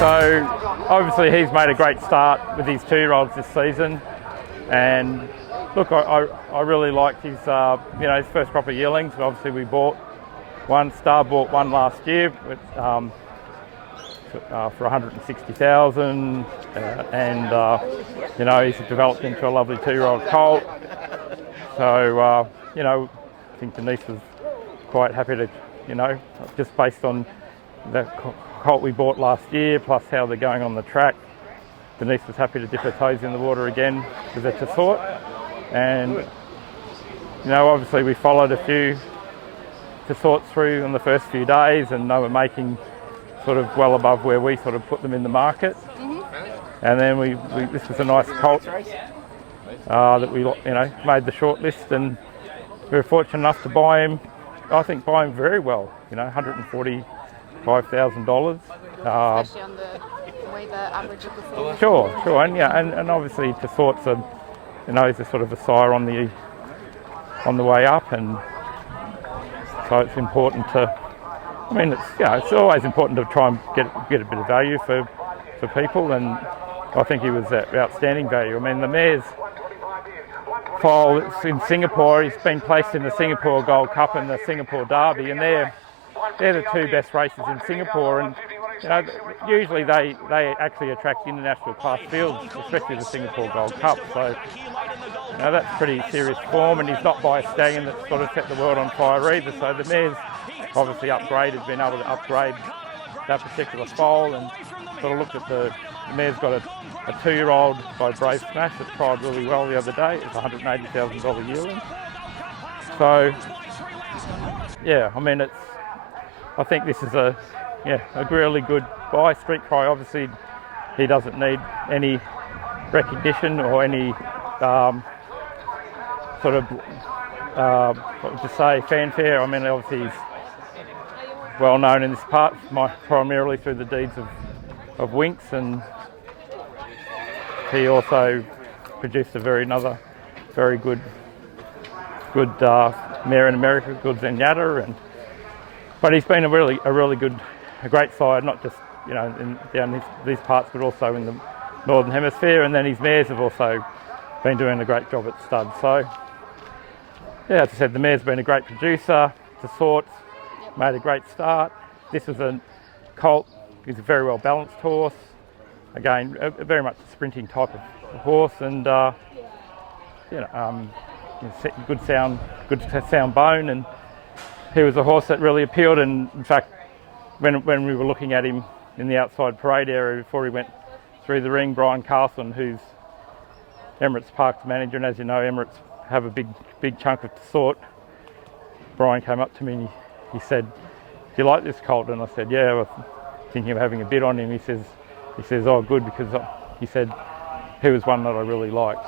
So obviously he's made a great start with his 2-year-olds this season, and look, I really liked his his first proper yearlings. Obviously we bought one, Star bought one last year with, for 160,000, and he's developed into a lovely 2-year-old colt. So I think Denise was quite happy to, just based on the colt we bought last year, plus how they're going on the track, Denise was happy to dip her toes in the water again with the Tassort. And obviously we followed a few Tassorts through in the first few days, and they were making sort of well above where we sort of put them in the market. And then this was a nice colt that we made the short list, and we were fortunate enough to buy him very well, $145,000. Especially on the way the average of the form. Sure, and obviously Tassort's he's a sort of a sire on the way up, and so it's important to. It's always important to try and get a bit of value for people, and I think he was outstanding value. The mare's foal, it's in Singapore. He's been placed in the Singapore Gold Cup and the Singapore Derby, and they're the two best races in Singapore. And usually they actually attract international class fields, especially the Singapore Gold Cup. So that's pretty serious form, and he's not by a stallion that sort of set the world on fire either. So the mare's obviously upgraded, been able to upgrade that particular foal, and sort of looked at the mare's got a 2-year-old by Brave Smash that tried really well the other day. It's a $180,000 yearling. So I think this is a really good buy. Street Cry, obviously he doesn't need any recognition or any fanfare. Obviously he's well known in this part, primarily through the deeds of Winks, and he also produced another very good mare in America, good Zenyatta, but he's been a great sire, not just down these parts, but also in the Northern Hemisphere. And then his mares have also been doing a great job at stud. So as I said, the mare's been a great producer. Tassort made a great start. This was a colt. He's a very well balanced horse. Again, very much a sprinting type of horse, and good sound bone, and he was a horse that really appealed. And in fact, when we were looking at him in the outside parade area before he went through the ring, Brian Carlson, who's Emirates Parks manager, and as you know, Emirates have a big chunk of Tassort. Brian came up to me and he said, "Do you like this colt?" And I said, "Yeah, I was thinking of having a bid on him." He says, "Oh, good," because he said he was one that I really liked.